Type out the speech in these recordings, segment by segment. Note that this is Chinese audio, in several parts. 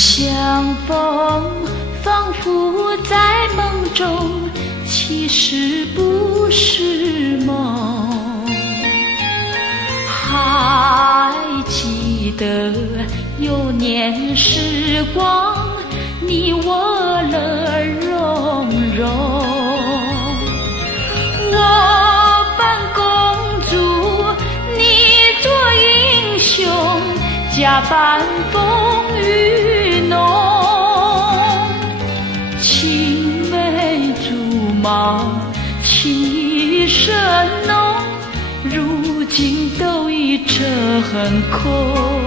相逢，仿佛在梦中，其实不是梦。还记得有年时光，你我乐融融。我扮公主，你做英雄，假扮风雨浓。青梅竹马，情意深浓，如今都已成空。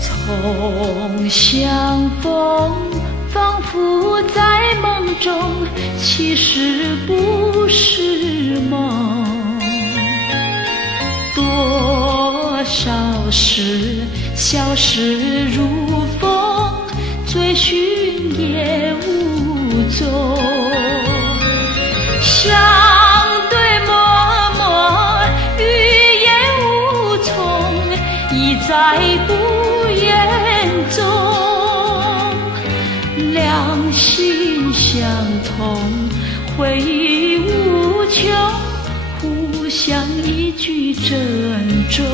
从相逢，仿佛在梦中，其实不是梦。多少事消失如风，追寻也无踪。相对默默，语言无从，已再不中，两心相通，回忆无穷，互相一句珍重。